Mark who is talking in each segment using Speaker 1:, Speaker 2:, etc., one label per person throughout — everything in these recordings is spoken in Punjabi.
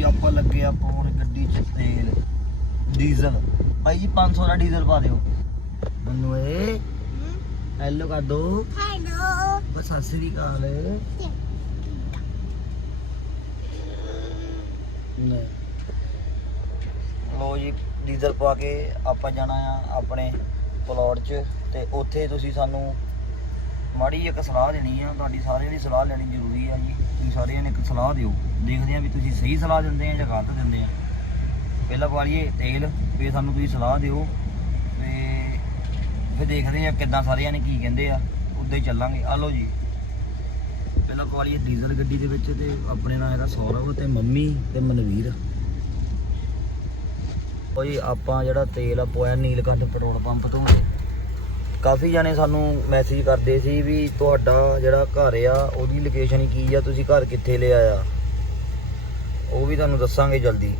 Speaker 1: ਜੀ ਆਪਾਂ ਲੱਗੇ ਆ ਪਾਉਣ ਗੱਡੀ 'ਚ ਤੇਲ ਡੀਜ਼ਲ। ਭਾਈ ਜੀ 500 ਦਾ ਡੀਜ਼ਲ ਪਾ ਦਿਓ। ਮੈਨੂੰ ਏ ਹੈਲੋ ਕਰ ਦੋ।
Speaker 2: ਹੈਲੋ
Speaker 1: ਬਸ ਸਤਿ ਸ੍ਰੀ ਅਕਾਲ। ਲੈ। ਲੋ ਜੀ ਡੀਜ਼ਲ ਪਾ ਕੇ ਆਪਾਂ ਜਾਣਾ ਆ ਆਪਣੇ ਪਲਾਟ 'ਚ ਤੇ ਉੱਥੇ ਤੁਸੀਂ ਸਾਨੂੰ ਮਾੜੀ ਜਿਹੀ ਇੱਕ ਸਲਾਹ ਦੇਣੀ ਆ, ਤੁਹਾਡੀ ਸਾਰਿਆਂ ਦੀ ਸਲਾਹ ਲੈਣੀ ਜ਼ਰੂਰੀ ਆ ਜੀ। ਤੁਸੀਂ ਸਾਰਿਆਂ ਨੇ ਇੱਕ ਸਲਾਹ ਦਿਓ। ਦੇਖਦੇ ਆ ਵੀ ਤੁਸੀਂ ਸਹੀ ਸਲਾਹ ਦਿੰਦੇ ਆ ਜਾਂ ਗਲਤ ਦਿੰਦੇ ਆ। ਪਹਿਲਾਂ ਪਾ ਤੇਲ, ਫਿਰ ਸਾਨੂੰ ਤੁਸੀਂ ਸਲਾਹ ਦਿਓ। ਤੇ ਫਿਰ ਦੇਖਦੇ ਆ ਕਿੱਦਾਂ ਸਾਰਿਆਂ ਨੇ ਕੀ ਕਹਿੰਦੇ ਆ। ਉੱਦਾਂ ਹੀ ਚੱਲਾਂਗੇ। ਆ ਲਓ ਜੀ। ਪਹਿਲਾਂ ਪਾ ਲਈਏ ਡੀਜ਼ਲ ਗੱਡੀ ਦੇ ਵਿੱਚ ਤੇ ਆਪਣੇ ਨਾਲ ਇਹਦਾ ਸੌਰਵ ਤੇ ਮੰਮੀ ਤੇ ਮਨਵੀਰ। ਓਏ ਆਪਾਂ ਜਿਹੜਾ ਤੇਲ ਆ, ਪੋਇਆ, ਨੀਲਕੰਠ ਪੈਟਰੋਲ ਪੰਪ ਤੋਂ। ਕਾਫੀ ਜਾਣੇ ਸਾਨੂੰ ਮੈਸੇਜ ਕਰਦੇ ਸੀ ਵੀ ਤੁਹਾਡਾ ਜਿਹੜਾ ਘਰ ਆ, ਉਹਦੀ ਲੋਕੇਸ਼ਨ ਕੀ ਆ, ਤੁਸੀਂ ਘਰ ਕਿੱਥੇ ਲਿਆ ਆ ਉਹ ਵੀ ਤੁਹਾਨੂੰ ਦੱਸਾਂਗੇ ਜਲਦੀ।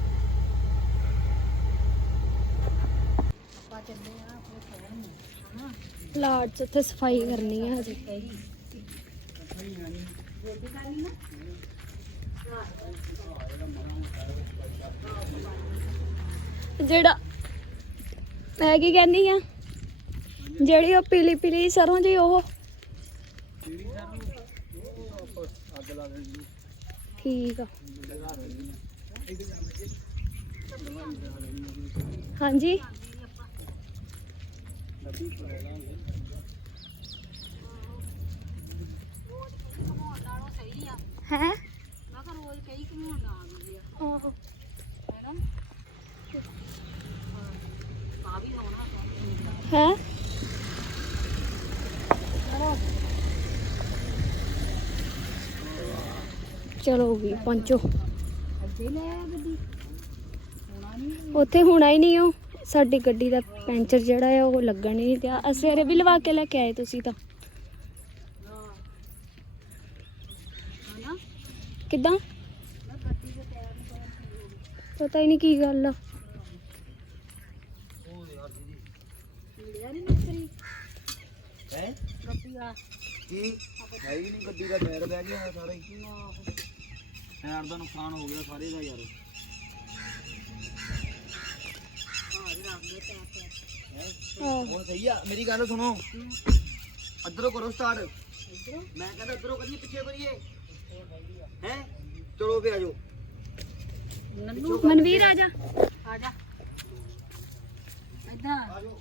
Speaker 2: ਪਲਾਟ 'ਚ ਉੱਥੇ ਸਫ਼ਾਈ ਕਰਨੀ ਹੈ ਹਜੇ। ਜਿਹੜਾ, ਮੈਂ ਕੀ ਕਹਿੰਦੀ ਆ? ਜਿਹੜੀ ਉਹ ਪੀਲੀ ਪੀਲੀ ਸਰੋਂ ਜੀ ਉਹ। ਠੀਕ ਆ। ਹਾਂਜੀ। ਹੈ?
Speaker 3: ਮੈਂ ਕਿਹਾ ਰੋਜ਼ ਕਈ ਘਮਾਉਣ ਆ ਗਈ ਆ
Speaker 2: ਆਹੋ।
Speaker 3: ਹੈਨਾ ਆ ਵੀ ਹੋਣਾ
Speaker 2: ਹੈ? ਚਲੋ ਵੀ ਪਹੁੰਚੋ। ਉੱਥੇ ਹੋਣਾ ਹੀ ਨਹੀਂ ਉਹ। ਸਾਡੀ ਗੱਡੀ ਦਾ ਪੈਂਚਰ ਜਿਹੜਾ ਹੈ ਉਹ ਲੱਗਣ ਹੀ ਨਹੀਂ ਦਿਆ। ਅਸੀਂ ਸਵੇਰੇ ਵੀ ਲਵਾ ਕੇ ਲੈ ਕੇ ਆਏ ਤੁਸੀਂ ਤਾਂ। ਕਿੱਦਾਂ? ਪਤਾ ਹੀ ਨਹੀਂ ਕੀ ਗੱਲ ਆ।
Speaker 1: ਹੈ?
Speaker 3: ਗੱਡੀ
Speaker 1: ਕੀ? ਹੈ ਹੀ ਨਹੀਂ ਗੱਡੀ ਦਾ ਟਾਇਰ ਬਹਿ ਗਿਆ ਸਾਰਾ ਹੀ। ਟਾਇਰ ਦਾ ਨੁਕਸਾਨ ਹੋ ਗਿਆ ਸਾਰੇ ਦਾ ਯਾਰ।
Speaker 2: ਆਹ,
Speaker 1: ਉਹ ਸਹੀ ਆ ਮੇਰੀ ਗੱਲ ਸੁਣੋ। ਅਧਰੋਂ ਕਰੋ ਸਟਾਰਟ ਮੈਂ ਕਹਿੰਦਾ ਅਧਰੋਂ ਕਰੀਏ ਪਿੱਛੇ ਕਰੀਏ। ਹੈ? ਚਲੋ ਫੇ ਆਜੋ
Speaker 3: ਨੰਨੂ
Speaker 2: ਮਨਵੀਰ ਆ ਜਾ।
Speaker 3: ਆ ਜਾ। ਇੱਧਰ ਆ।
Speaker 1: ਆਜੋ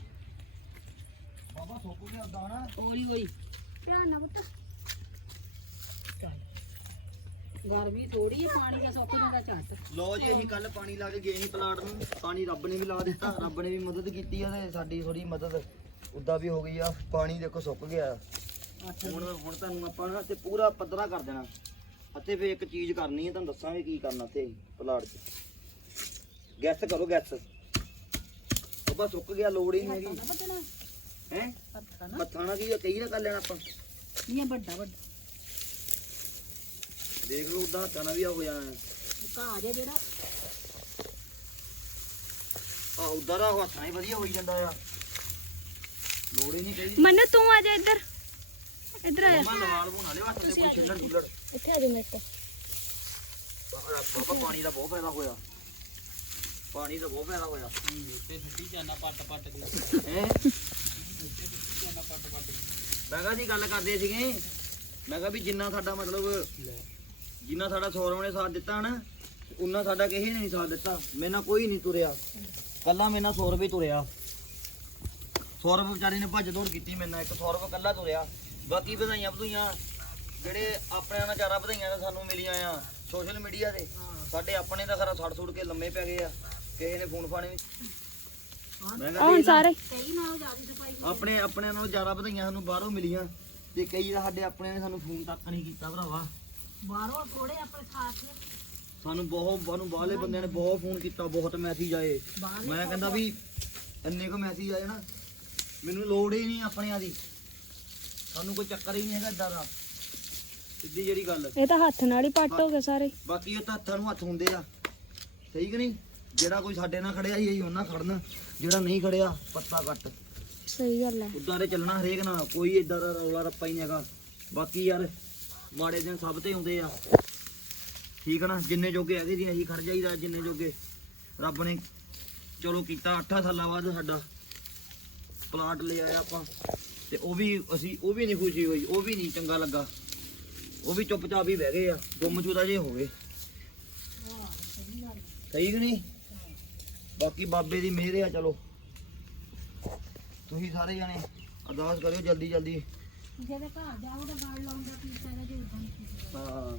Speaker 1: ਬਾਬਾ ਸੋਕੂ ਉਦਾਂ ਨਾ
Speaker 3: ਹੌਲੀ ਹੌਲੀ
Speaker 2: ਧਿਆਨ ਨਾਲ ਪੁੱਤ।
Speaker 3: ਗਰਮੀ ਥੋੜੀ ਹੈ ਪਾਣੀ ਦਾ ਸੁੱਕ ਜਾਂਦਾ ਝੱਟ।
Speaker 1: ਲੋ ਜੀ ਅਸੀਂ ਕੱਲ ਪਾਣੀ ਲਾ ਕੇ ਗਏ ਸੀ ਪਲਾਟ ਨੂੰ। ਪਾਣੀ ਰੱਬ ਨੇ ਵੀ ਲਾ ਦਿੱਤਾ ਰੱਬ ਨੇ ਵੀ ਮਦਦ ਕੀਤੀ ਆ ਤੇ ਸਾਡੀ ਥੋੜੀ ਮਦਦ ਉਦਾਂ ਵੀ ਹੋ ਗਈ ਆ। ਪਾਣੀ ਦੇਖੋ ਸੁੱਕ ਗਿਆ। ਹੁਣ ਹੁਣ ਤੁਹਾਨੂੰ ਆਪਾਂ ਨਾ ਤੇ ਪੂਰਾ ਪੱਧਰਾ ਕਰ ਦੇਣਾ। ਅਤੇ ਫੇ ਇੱਕ ਚੀਜ਼ ਕਰਨੀ ਹੈ ਤੁਹਾਨੂੰ ਦੱਸਾਂਗੇ ਕੀ ਕਰਨਾ ਤੇ ਪਲਾਟ 'ਚ। ਗੈਸ ਕਰੋ ਗੈਸ ਉਹ ਬਸ ਸੁੱਕ ਗਿਆ ਲੋੜ ਹੀ ਨਹੀਂ ਹੈਗੀ। ਹੈ?
Speaker 3: ਪੱਥਾ ਨਾ
Speaker 1: ਮੱਥਾਣਾ ਕੀ ਕਈ ਨਾ ਕਰ ਲੈਣਾ ਆਪਾਂ।
Speaker 3: ਇਹ ਵੱਡਾ ਵੱਡਾ।
Speaker 1: ਦੇਖ ਲਓ ਉਦਾਂ ਹੱਥਾਂ ਨਾਲ ਵੀ ਆ ਹੋ ਜਾਣਾ
Speaker 3: ਘਾਹ ਜਿਹਾ ਜਿਹੜਾ।
Speaker 1: ਆ ਉਦਾਂ ਦਾ ਹੱਥਾਂ ਹੀ ਵਧੀਆ ਹੋਈ ਜਾਂਦਾ ਆ। ਲੋੜ ਹੀ ਨਹੀਂ ਕਹੀ
Speaker 2: ਮਨ ਤੂੰ ਆ ਜਾ ਇੱਧਰ। ਇੱਧਰ ਆ ਜਾ।
Speaker 1: ਮਮਾ ਲਵਾਲ ਬਣਾ ਲਿਓ ਹੱਥ ਤੇ ਕੋਈ ਛਿੱਲੜ ਛੁੱਲੜ।
Speaker 2: ਇੱਥੇ ਆ ਜਾ ਮੇਰੇ ਤੋਂ।
Speaker 1: ਬਾਬਾ ਪਾਣੀ ਦਾ ਬਹੁਤ ਫਾਇਦਾ ਹੋਇਆ। ਪਾਣੀ ਦਾ ਬਹੁਤ ਫਾਇਦਾ ਹੋਇਆ।
Speaker 4: ਤੇ ਛੱਡੀ ਜਾਣਾ ਪੱਟ ਪੱਟ ਕੇ
Speaker 1: ਹੈ? ਮੈਂ ਕਿਹਾ ਜੀ ਗੱਲ ਕਰਦੇ ਸੀਗੇ। ਮੈਂ ਕਿਹਾ ਵੀ ਜਿੰਨਾ ਸਾਡਾ ਮਤਲਬ ਜਿੰਨਾ ਸਾਡਾ ਸੌਰਵ ਨੇ ਸਾਥ ਦਿੱਤਾ ਨਾ ਉਨਾ ਸਾਡਾ ਕਿਸੇ ਨੇ ਨਹੀਂ ਸਾਥ ਦਿੱਤਾ। ਮੇਰੇ ਨਾਲ ਕੋਈ ਨਹੀਂ ਤੁਰਿਆ। ਕੱਲਾ ਮੇਰੇ ਨਾਲ ਸੌਰਵ ਹੀ ਤੁਰਿਆ। ਸੌਰਵ ਵਿਚਾਰੇ ਨੇ ਭੱਜ ਦੌੜ ਕੀਤੀ ਮੇਰੇ ਨਾਲ ਇੱਕ ਸੌਰਵ ਕੱਲਾ ਤੁਰਿਆ। ਬਾਕੀ ਵਧਾਈਆਂ ਵਧੂਈਆਂ ਜਿਹੜੇ ਆਪਣੇ ਨਾਲ ਚਾਰਾ ਵਧਾਈਆਂ ਤਾਂ ਸਾਨੂੰ ਮਿਲੀਆਂ ਆ ਸੋਸ਼ਲ ਮੀਡੀਆ ਤੇ। ਸਾਡੇ ਆਪਣੇ ਦਾ ਖਰਾ ਸੜ ਸੁੜ ਕੇ ਲੰਮੇ ਪੈ ਗਏ ਆ। ਕਿਸੇ ਨੇ ਫੋਨ ਫਾਣੇ ਮੈਂ
Speaker 2: ਹੁਣ। ਸਾਰੇ।
Speaker 1: ਆਪਣੇ ਆਪਣਿਆਂ ਨਾਲੋਂ ਜ਼ਿਆਦਾ ਵਧਾਈਆਂ ਸਾਨੂੰ ਬਾਹਰੋਂ ਮਿਲੀਆਂ ਤੇ ਕਈ ਸਾਡੇ ਆਪਣਿਆਂ ਨੇ ਸਾਨੂੰ ਫੋਨ ਤੱਕ ਨਹੀਂ ਕੀਤਾ ਭਰਾਵਾ।
Speaker 3: ਬਾਹਰੋਂ ਥੋੜੇ ਆਪਣੇ ਖਾਸ ਨੇ।
Speaker 1: ਸਾਨੂੰ ਬਹੁਤ ਸਾਨੂੰ ਬਾਹਰਲੇ ਬੰਦਿਆਂ ਨੇ ਬਹੁਤ ਫੋਨ ਕੀਤਾ ਬਹੁਤ ਮੈਸੇਜ ਆਏ।
Speaker 3: ਬਾਹਰਲੇ
Speaker 1: ਮੈਂ ਕਹਿੰਦਾ ਵੀ ਇੰਨੇ ਕੁ ਮੈਸੇਜ ਆਏ ਨਾ ਮੈਨੂੰ ਲੋੜ ਹੀ ਨਹੀਂ ਆਪਣਿਆਂ ਦੀ। ਸਾਨੂੰ ਕੋਈ ਚੱਕਰ ਹੀ ਨਹੀਂ ਹੈਗਾ ਏਦਾਂ ਦਾ। ਸਿੱਧੀ ਜਿਹੜੀ ਗੱਲ
Speaker 2: ਇਹ ਤਾਂ ਹੱਥ ਨਾਲ ਹੀ ਪੱਟ ਹੋ ਗਏ ਸਾਰੇ।
Speaker 1: ਬਾਕੀ ਇਹ ਤਾਂ ਹੱਥਾਂ ਨੂੰ ਹੱਥ ਹੁੰਦੇ ਆ। ਸਹੀ ਕਿ ਨਹੀਂ? ਜਿਹੜਾ ਕੋਈ ਸਾਡੇ ਨਾਲ ਖੜਿਆ ਸੀ ਅਸੀਂ ਉਹਨਾਂ ਖੜਨਾ। ਜਿਹੜਾ ਨਹੀਂ ਖੜਿਆ ਪੱਤਾ ਕੱਟ।
Speaker 2: ਸਹੀ ਗੱਲ ਹੈ।
Speaker 1: ਉਦਾਂ ਦੇ ਚੱਲਣਾ ਹਰੇਕ ਨਾਲ। ਕੋਈ ਇਦਾਂ ਦਾ ਰੌਲਾ ਰੱਪਾ ਹੀ ਨਹੀਂ ਹੈਗਾ। ਬਾਕੀ ਯਾਰ ਮਾੜੇ ਦਿਨ ਸਭ ਤੇ ਆਉਂਦੇ ਆ। ਠੀਕ ਨਾ? ਜਿੰਨੇ ਜੋਗੇ ਹੈਗੇ ਸੀ ਅਸੀਂ ਖੜ ਜਾਈਦਾ ਜਿੰਨੇ ਜੋਗੇ। ਰੱਬ ਨੇ ਚਲੋ ਕੀਤਾ 8 ਸਾਲਾਂ ਬਾਅਦ ਸਾਡਾ ਪਲਾਟ ਲੈ ਆਇਆ ਆਪਾਂ। ਤੇ ਉਹ ਵੀ ਅਸੀਂ, ਉਹ ਵੀ ਨਹੀਂ ਖੁਸ਼ੀ ਹੋਈ, ਉਹ ਵੀ ਨਹੀਂ ਚੰਗਾ ਲੱਗਾ। ਉਹ ਵੀ ਚੁੱਪਚਾਪ ਹੀ ਬਹਿ ਗਏ ਆ ਗੁੰਮਸ਼ੁਦਾ ਜੇ ਹੋ ਗਏ। ਸਹੀ ਕਿ ਨਹੀਂ ਬਾਕੀ ਬਾਬੇ ਦੀ ਮਿਹਰ ਆ, ਚਲੋ। ਤੁਸੀਂ ਸਾਰੇ ਜਣੇ ਅਰਦਾਸ ਕਰਿਓ ਜਲਦੀ ਜਲਦੀ
Speaker 3: ਜਿਹਦੇ ਘਰ ਜਾਓ ਤਾਂ ਗਾਲ ਲਾਉਂਦਾ ਕੀ ਕਰੇ ਜੇ ਉਦਾਂ
Speaker 1: ਹਾਂ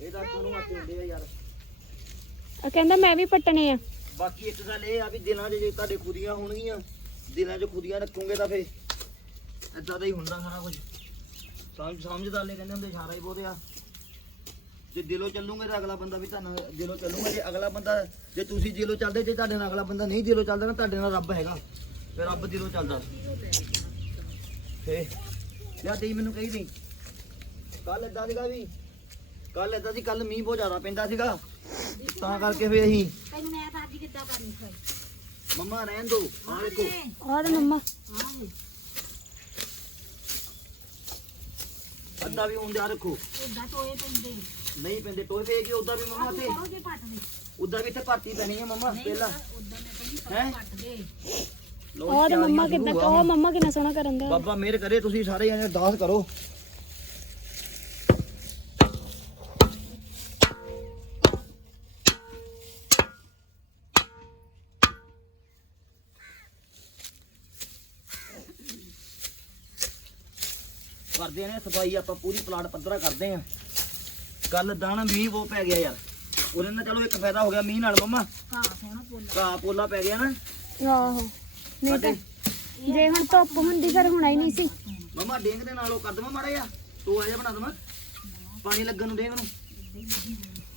Speaker 1: ਇਹ ਤਾਂ ਤੁਹਾਨੂੰ ਆ ਪਿੰਡੇ ਆ ਯਾਰ।
Speaker 2: ਆ ਕਹਿੰਦਾ ਮੈਂ ਵੀ ਪੱਟਣੇ ਆ।
Speaker 1: ਬਾਕੀ ਇੱਕ ਗੱਲ ਇਹ ਆ ਵੀ ਦਿਲਾਂ 'ਚ ਜੇ ਤੁਹਾਡੇ ਖੁਦੀਆਂ ਹੋਣਗੀਆਂ ਦਿਲਾਂ 'ਚ ਖੁਦੀਆਂ ਰੱਖੋਗੇ ਤਾਂ ਫੇ ਏਦਾਂ ਦਾ ਹੀ ਹੁੰਦਾ ਸਾਰਾ ਕੁਝ। ਸਮਝ ਸਮਝਦਾਰ ਲੈ ਕਹਿੰਦੇ ਹੁੰਦੇ ਇਸ਼ਾਰਾ ਹੀ ਬਹੁਤ ਆ। ਜੇ ਦਿਲੋਂ ਚੱਲੂਗੇ ਤਾਂ ਅਗਲਾ ਬੰਦਾ ਵੀ ਤੁਹਾਨੂੰ ਦਿਲੋਂ ਚੱਲੂਗਾ ਜੇ ਅਗਲਾ ਬੰਦਾ ਜੇ ਤੁਸੀਂ ਦਿਲੋਂ ਚੱਲਦੇ ਜੇ ਤੁਹਾਡੇ ਨਾਲ ਅਗਲਾ ਬੰਦਾ ਨਹੀਂ ਦਿਲੋਂ ਚੱਲਦਾ ਨਾ ਤੁਹਾਡੇ ਨਾਲ ਰੱਬ ਹੈਗਾ। ਤੇ ਰੱਬ ਦਿਲੋਂ ਚੱਲਦਾ। ਫੇ ਯਾ ਤੇ ਮੈਨੂੰ ਕਹੀ ਨਹੀਂ ਕੱਲ ਏਦਾਂ ਸੀਗਾ ਵੀ ਕੱਲ ਏਦਾਂ ਸੀ ਕੱਲ ਮੀਂਹ ਬਹੁਤ ਜ਼ਿਆਦਾ ਪੈਂਦਾ ਸੀਗਾ। ਤਾਂ ਕਰਕੇ ਫੇ ਅਸੀਂ
Speaker 3: ਤੈਨੂੰ ਮੈਂ ਤਾਂ ਅੱਜ ਕਿੱਦਾਂ ਕਰਨੀ ਕੋਈ
Speaker 1: ਮੰਮਾ ਰਹਿਣ ਦੋ ਆ ਦੇਖੋ।
Speaker 2: ਆਹ ਤੇ ਮੰਮਾ।
Speaker 3: ਹਾਂ
Speaker 1: ਅੱਧਾ ਵੀ ਹੁੰਦਿਆ ਰੱਖੋ।
Speaker 3: ਉਦਾਂ ਟੋਏ ਪੈਂਦੇ
Speaker 1: ਨਹੀਂ ਪੈਂਦੇ ਟੋਏ ਫੇ ਕਿ ਉਦਾਂ ਵੀ ਮੰਮਾ ਤੇ
Speaker 3: ਕਰੋ ਜੇ ਪੱਟ ਦੇ।
Speaker 1: ਉਦਾਂ ਵੀ ਇੱਥੇ ਭਰਤੀ ਪੈਣੀ ਹੈ ਮੰਮਾ ਪਹਿਲਾਂ।
Speaker 3: ਉਦਾਂ ਮੈਂ ਕਹਿੰਦੀ
Speaker 1: ਹੈ?
Speaker 3: ਪੱਟ ਦੇ।
Speaker 2: ਆਹ ਤੇ ਮੰਮਾ ਕਿੱਦਾਂ ਉਹ ਮੰਮਾ ਕਿੰਨਾ ਸੋਹਣਾ ਕਰਨ ਦਾ
Speaker 1: ਬਾਬਾ ਮਿਹਰ ਕਰੇ ਤੁਸੀਂ ਸਾਰੇ ਜਣੇ ਅਰਦਾਸ ਕਰੋ। ਕਰਦੇ ਨੇ ਸਫ਼ਾਈ ਆਪਾਂ ਪੂਰੀ ਪਲਾਟ ਪੱਧਰਾ ਕਰਦੇ ਆ। ਕੱਲ ਦਾਣਾ ਮੀਂਹ ਬਹੁਤ ਪੈ ਗਿਆ ਯਾਰ। ਉਹਦੇ ਨਾਲ ਚਲੋ ਇੱਕ ਫਾਇਦਾ ਹੋ ਗਿਆ ਮੀਂਹ ਨਾਲ ਮੰਮਾ।
Speaker 3: ਘਾਹ ਸੋਹਣਾ ਪੋਲਾ।
Speaker 1: ਪੋਲਾ ਪੈ ਗਿਆ ਨਾ।
Speaker 2: ਆਹੋ। ਨਹੀਂ ਤਾਂ ਜੇ ਹੁਣ ਧੁੱਪ ਹੁੰਦੀ ਫਿਰ ਹੋਣਾ ਹੀ ਨਹੀਂ ਸੀ।
Speaker 1: ਮਮਾ ਡੇਂਗ ਦੇ ਨਾਲ ਉਹ ਕਰ ਦਵਾਂ ਮਾੜਾ ਜਿਹਾ। ਤੂੰ ਆ ਜਾ ਬਣਾ ਦਵਾਂ। ਪਾਣੀ ਲੱਗਣ ਨੂੰ ਡੇਂਗ ਨੂੰ।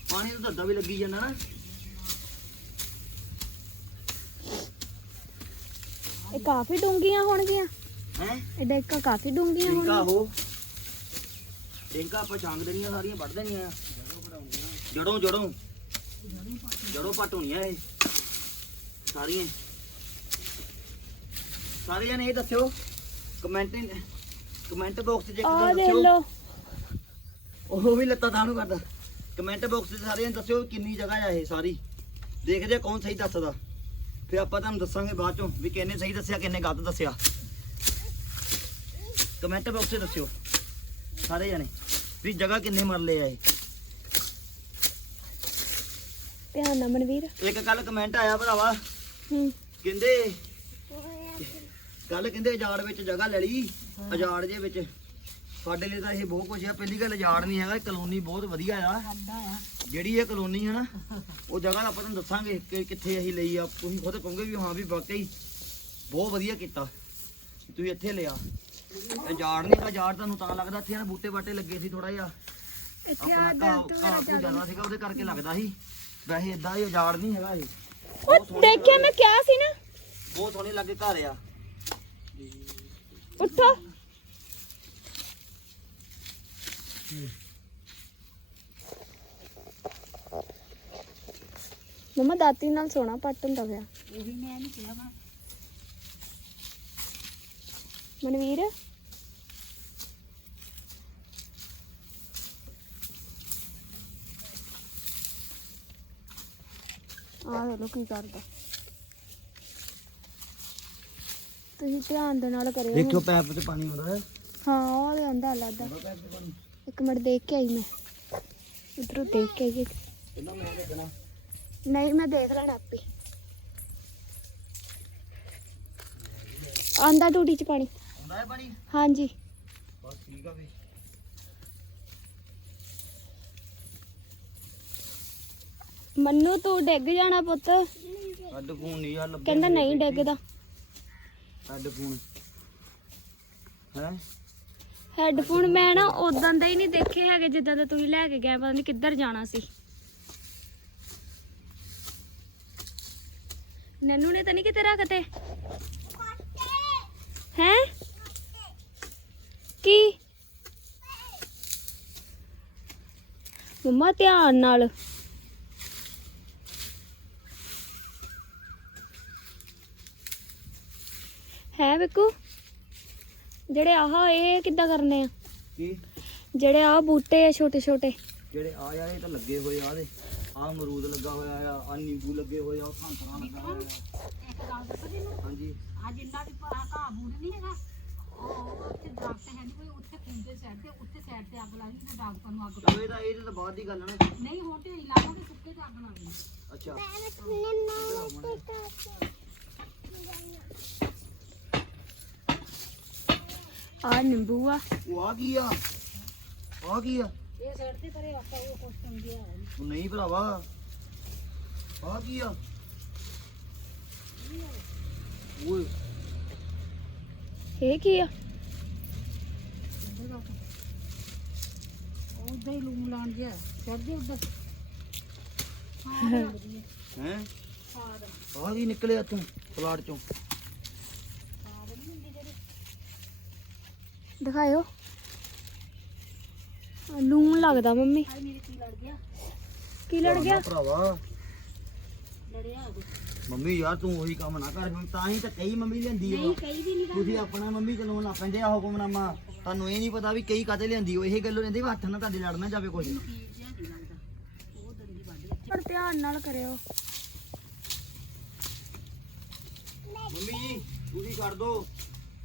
Speaker 1: ਪਾਣੀ ਨੂੰ ਧੱਦਾ ਵੀ ਲੱਗੀ ਜਾਂਦਾ ਨਾ।
Speaker 2: ਇਹ ਕਾਫੀ ਡੂੰਘੀਆਂ ਹੋਣਗੀਆਂ।
Speaker 1: ਹੈ?
Speaker 2: ਇਹ ਡੇਕਾ ਕਾਫੀ ਡੂੰਘੀਆਂ
Speaker 1: ਡੇਂਗਾ
Speaker 2: ਹੋਣਗੀਆਂ।
Speaker 1: ਉਹ ਡੇਂਗਾ ਆਪਾਂ ਛਾਂਗ ਦੇਣੀਆਂ ਸਾਰੀਆਂ ਵੱਢ ਦੇਣੀਆਂ। ਜੜੋਂ ਜੜੋਂ। ਜੜੋਂ ਪੱਟ ਹੋਣੀਆਂ ਇਹ। ਸਾਰੀਆਂ। ਸਾਰੇ ਜਣੇ ਇਹ ਦੱਸਿਓ ਕਮੈਂਟ ਕਮੈਂਟ ਬਾਕਸ 'ਚ ਇੱਕ
Speaker 2: ਆਹ
Speaker 1: ਗੱਲ
Speaker 2: ਦੇਖ
Speaker 1: ਦੱਸਿਓ।
Speaker 2: ਲਓ।
Speaker 1: ਉਹ ਵੀ ਲੱਤਾਂ ਤਾਣੂ ਕਰਦਾ। ਕਮੈਂਟ ਬਾਕਸ 'ਚ ਸਾਰਿਆਂ ਨੇ ਦੱਸਿਓ ਕਿੰਨੀ ਜਗ੍ਹਾ ਆ ਇਹ ਸਾਰੀ। ਦੇਖਦੇ ਆ ਕੌਣ ਸਹੀ ਦੱਸਦਾ। ਫਿਰ ਆਪਾਂ ਤੁਹਾਨੂੰ ਦੱਸਾਂਗੇ ਬਾਅਦ ਚੋਂ ਵੀ ਕਿੰਨੇ ਸਹੀ ਦੱਸਿਆ ਕਿੰਨੇ ਗਲਤ ਦੱਸਿਆ। ਕਮੈਂਟ ਬਾਕਸ 'ਚ ਦੱਸਿਓ ਸਾਰੇ ਜਣੇ ਵੀ ਜਗ੍ਹਾ ਕਿੰਨੇ ਮਰਲੇ ਆ ਇਹ।
Speaker 2: ਧਿਆਨ ਨਾਲ ਮਨਵੀਰ।
Speaker 1: ਇੱਕ ਕੱਲ ਕਮੈਂਟ ਆਇਆ ਭਰਾਵਾ
Speaker 2: ਹੂੰ।
Speaker 1: ਕਹਿੰਦੇ ਕੱਲ ਕਹਿੰਦੇ ਅਜਾੜ ਵਿੱਚ ਜਗ੍ਹਾ ਲੈ ਲਈ ਅਜਾੜ ਜੇ ਵਿੱਚ। ਸਾਡੇ ਲਈ ਤਾਂ ਇਹ ਬਹੁਤ ਕੁਝ ਆ। ਪਹਿਲੀ ਗੱਲ ਅਜਾੜ ਨਹੀਂ ਹੈਗਾ ਇਹ ਕਲੋਨੀ ਬਹੁਤ ਵਧੀਆ ਆ। ਜਿਹੜੀ ਇਹ ਕਲੋਨੀ ਹੈ ਨਾ ਉਹ ਜਗ੍ਹਾ ਆਪਾਂ ਤੁਹਾਨੂੰ ਦੱਸਾਂਗੇ ਕਿ ਕਿੱਥੇ ਅਸੀਂ ਲਈ ਆ। ਤੁਸੀਂ ਖੁਦ ਕਹੋਗੇ ਵੀ ਹਾਂ ਵੀ ਵਾਕਈ ਬਹੁਤ ਵਧੀਆ ਕੀਤਾ। ਤੁਸੀਂ ਇੱਥੇ ਲਿਆ। ਇਹ ਜਾੜ ਨਹੀਂ ਤਾਂ ਜਾੜ ਤੁਹਾਨੂੰ ਤਾਂ ਲੱਗਦਾ ਇੱਥੇ ਨਾ ਬੂਟੇ ਬਾਟੇ ਲੱਗੇ ਸੀ ਥੋੜਾ ਜਿਹਾ।
Speaker 2: ਇੱਥੇ ਆ
Speaker 1: ਘਾਹ ਜ਼ਿਆਦਾ ਸੀਗਾ ਉਹਦੇ ਕਰਕੇ ਲੱਗਦਾ ਸੀ। ਵੈਸੇ ਇਦਾਂ ਇਹ ਜਾੜ ਨਹੀਂ ਹੈਗਾ ਇਹ।
Speaker 2: ਉਹ ਦੇਖਿਆ ਮੈਂ ਕਿਹਾ ਸੀ ਨਾ।
Speaker 1: ਬਹੁਤ ਸੋਹਣੇ ਲੱਗੇ ਘਰ ਆ।
Speaker 2: ਉੱਠੋ। ਮੰਮਾ ਦਾਤੀ ਨਾਲ ਸੋਨਾ ਪੱਟ ਹੁੰਦਾ ਪਿਆ।
Speaker 3: ਉਹੀ ਮੈਂ ਨਹੀਂ ਕਿਹਾ ਵਾ।
Speaker 2: ਮਨਵੀਰ? ਆ ਲੋ ਕੀ ਕਰਦਾ। ਤੁਸੀਂ ਧਿਆਨ ਦੇ ਨਾਲ ਕਰਿਓ
Speaker 1: ਦੇਖਿਓ ਪੈਪ 'ਚ ਪਾਣੀ ਆਉਂਦਾ ਹੈ।
Speaker 2: ਹਾਂ ਉਹ ਆਂਦਾ ਲੱਗਦਾ ਇੱਕ ਮਿੰਟ ਦੇਖ ਕੇ ਆਈ ਮੈਂ। ਉਧਰੋਂ ਦੇਖ ਕੇ ਆਈ
Speaker 1: ਇਹਨਾਂ ਮੈਂ ਦੇਖਣਾ?
Speaker 2: ਨਹੀਂ ਮੈਂ ਦੇਖ ਲੈਣਾ ਆਪੇ। ਆਂਦਾ ਟੂਟੀ ਚ ਪਾਣੀ।
Speaker 1: ਆਉਂਦਾ ਹੈ ਪਾਣੀ?
Speaker 2: ਹਾਂਜੀ।
Speaker 1: ਬਸ ਠੀਕ ਆ ਫੇ
Speaker 2: ਮੰਨੂ ਤੂੰ ਡਿੱਗ ਜਾਣਾ ਪੁੱਤ।
Speaker 1: ਹੈੱਡਫੋਨ ਨਹੀਂ ਆ ਲੱਭੇ
Speaker 2: ਕਹਿੰਦਾ ਨਹੀਂ ਡਿੱਗਦਾ।
Speaker 1: ਹੈੱਡਫੋਨ। ਹੈ?
Speaker 2: ਹੈੱਡਫੋਨ ਮੈਂ ਨਾ ਉਦਾਂ ਦੇ ਹੀ ਨਹੀਂ ਦੇਖੇ ਹੈਗੇ, ਜਿੱਦਾਂ ਦੇ ਤੁਸੀਂ ਲੈ ਕੇ ਗਏ, ਪਤਾ ਨਹੀਂ ਕਿੱਧਰ ਜਾਣਾ ਸੀ। ਨੰਨੂ ਨੇ ਤਾਂ ਨਹੀਂ ਕਿਤੇ ਰੱਖਤੇ? ਹੈ? ਕੀ? ਮੰਮਾ ਧਿਆਨ ਨਾਲ। ਹੈ ਬਿੱਕੂ ਜਿਹੜੇ ਆਹ ਇਹ ਕਿੱਦਾਂ ਕਰਨੇ ਆ?
Speaker 1: ਕੀ?
Speaker 2: ਜਿਹੜੇ ਆਹ ਬੂਟੇ ਆ ਛੋਟੇ ਛੋਟੇ।
Speaker 1: ਜਿਹੜੇ ਆ ਯਾਰ ਇਹ ਤਾਂ ਲੱਗੇ ਹੋਏ ਆ ਦੇ ਆ ਅਮਰੂਦ ਲੱਗਾ ਹੋਇਆ ਆ ਆ ਨਿੰਬੂ ਲੱਗੇ ਹੋਏ ਆ ਸੰਤਰਾ ਲੱਗਾ ਹੋਇਆ ਆ।
Speaker 3: ਇੱਕ ਗੱਲ ਦੱਸਾਂ ਤੈਨੂੰ
Speaker 1: ਹਾਂਜੀ।
Speaker 3: ਆ ਜਿੰਨਾ ਵੀ ਪਾ ਘਾਹ ਬੂੜ ਨਹੀਂ ਹੈਗਾ ਉਹ ਉੱਥੇ ਦਰਖਤ ਹੈ ਨਹੀਂ ਕੋਈ ਉੱਥੇ ਖੁੰਦੇ ਸਾਈਡ ਤੇ ਉੱਥੇ ਸਾਈਡ ਤੇ ਅੱਗ ਲਾਈ ਤੇ ਡਾਕਟਰ ਨੂੰ ਅੱਗ
Speaker 1: ਚਲੋ ਇਹ ਤਾਂ ਇਹ ਤਾਂ ਬਾਅਦ ਦੀ ਗੱਲ ਆ ਨਾ।
Speaker 3: ਨਹੀਂ ਹੁਣ ਢੇਰੀ ਲਾਵਾਂਗੇ ਸੁੱਕੇ ਤੇ ਅੱਗ ਲਾ ਦੇਣੀ
Speaker 1: ਅੱਛਾ
Speaker 2: ਆ ਨਿੰਬੂ ਆ
Speaker 1: ਉਹ ਆ ਕੀ ਆ ਆ ਕੀ ਆ
Speaker 3: ਇਹ ਸਾਈਡ ਤੇ ਪਰੇ ਆਪਾਂ ਉਹ ਕੁਛ ਟੰਗਿਆ ਹੋਇਆ ਨੀ।
Speaker 1: ਉਹ ਨਹੀਂ ਭਰਾਵਾ ਆ ਕੀ ਆ ਓਏ
Speaker 2: ਇਹ ਕੀ ਆ
Speaker 3: ਉਹਦੇ ਦਾ ਉਹਦਾ ਹੀ ਲੂਣ ਲਾਣ ਜਿਆ ਛੱਡ ਦੇ ਉੱਧਰ ਹਾਂ ਵਧੀਆ
Speaker 1: ਹੈ
Speaker 3: ਖਾਦ
Speaker 1: ਆ ਕੀ ਨਿਕਲਿਆ ਇੱਥੋਂ ਪਲਾਟ ਚੋਂ
Speaker 3: ਖਾਦ ਨਹੀਂ ਹੁੰਦੀ ਜਿਹੜੀ
Speaker 2: ਦਿਖਾਇਓ। ਆ, ਲੂਣ ਲੱਗਦਾ ਮੰਮੀ।
Speaker 3: ਕੀ ਲੜ ਗਿਆ?
Speaker 2: ਕੀ ਲੜ ਗਿਆ?
Speaker 1: ਭਰਾਵਾ। ਮੰਮੀ ਯਾਰ ਤੂੰ ਉਹੀ ਕੰਮ ਨਾ ਕਰ ਮੈਂ ਤਾਂ ਹੀ ਤਾਂ ਕਈ ਮੰਮੀ ਲੈਂਦੀ
Speaker 3: ਨਹੀਂ
Speaker 1: ਉਹ
Speaker 3: ਕਈ ਵੀ ਨਹੀਂ
Speaker 1: ਤੁਸੀਂ ਆਪਣਾ ਮੰਮੀ ਚਲਾਉਣ ਲੱਗ ਪੈਂਦੇ ਆ ਹੁਕਮਨਾਮਾ। ਤੁਹਾਨੂੰ ਇਹ ਨਹੀਂ ਪਤਾ ਵੀ ਕਈ ਕਾਤੇ ਲੈਂਦੀ ਉਹ ਇਹ ਗੱਲੋਂ ਲੈਂਦੀ ਵੀ ਹੱਥ ਨਾਲ ਤੁਹਾਡੇ ਲੜ ਨਾ ਜਾਵੇ ਕੁਝ
Speaker 3: ਚੀਜ਼ ਜਿਹਾ ਨਹੀਂ ਲੱਗਦਾ। ਉਹ ਦੰਦੀ ਵੱਢ
Speaker 2: ਪਰ ਧਿਆਨ ਨਾਲ ਕਰਿਓ।
Speaker 1: ਮੰਮੀ ਜੀ ਤੁਸੀਂ ਕਰ ਦੋ।